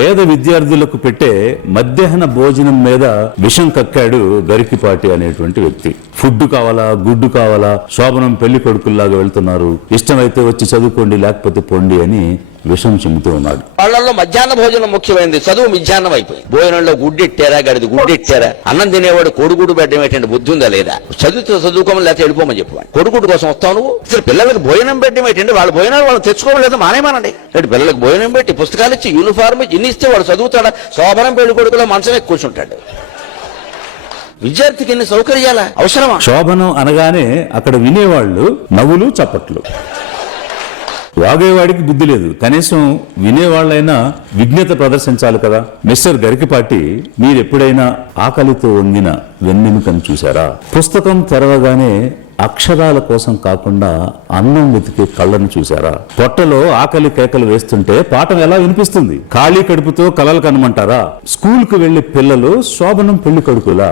పేద విద్యార్థులకు పెట్టే మధ్యాహ్న భోజనం మీద విషం కక్కాడు గరికిపాటి అనేటువంటి వ్యక్తి. ఫుడ్ కావాలా, గుడ్డు కావాలా, శోభనం పెళ్లి కొడుకుల్లాగా వెళ్తున్నారు, ఇష్టమైతే వచ్చి చదువుకోండి లేకపోతే పొండి అని విషం చిమ్ముతూ ఉన్నాడు. వాళ్ళలో మధ్యాహ్న భోజనం ముఖ్యమైనది, చదువు మిధ్యాహ్నం అయిపోయింది. భోజనంలో గుడ్డెట్టారా, గడిది గుడ్డెట్టారా, అన్నం తినేవాడు కోడిగుడ్డు పెట్టడం ఏంటంటే బుద్ధి ఉందా లేదా, చదువుకోమని లేకపోతే వెళ్ళిపోమని చెప్పాను. కొడుకుడు కోసం వస్తావు నువ్వు. అసలు పిల్లలకు భోజనం పెట్టడం ఏంటంటే వాళ్ళ భోజనాలు వాళ్ళు తెచ్చుకోవడం లేదా మానేమానండి. పిల్లలకు భోజనం పెట్టి పుస్తకాలు ఇచ్చి యూనిఫార్మ్ ఇచ్చి ఇన్ని ఇస్తే వాడు చదువుతాడా? శోభనం పెళ్లి కొడుకులో మంచం ఎక్కువ కూర్చుంటాడు. విద్యార్థికి ఎన్ని సౌకర్యాల అవసరమా? శోభనం అనగానే అక్కడ వినేవాళ్ళు నవ్వులు చప్పట్లు. వాగేవాడికి బుద్ధి లేదు, కనీసం వినేవాళ్ళైనా విజ్ఞత ప్రదర్శించాలి కదా. మిస్టర్ గరికిపాటి, మీరెప్పుడైనా ఆకలితో వంగిన వెన్నెముకను చూశారా? పుస్తకం తెరవగానే అక్షరాల కోసం కాకుండా అన్నం వెతికే కళ్ళను చూశారా? పొట్టలో ఆకలి కేకలు వేస్తుంటే పాఠం ఎలా వినిపిస్తుంది? ఖాళీ కడుపుతో కలలు కనమంటారా? స్కూల్ కు వెళ్లే పిల్లలు శోభనం పెళ్లి కొడుకులా?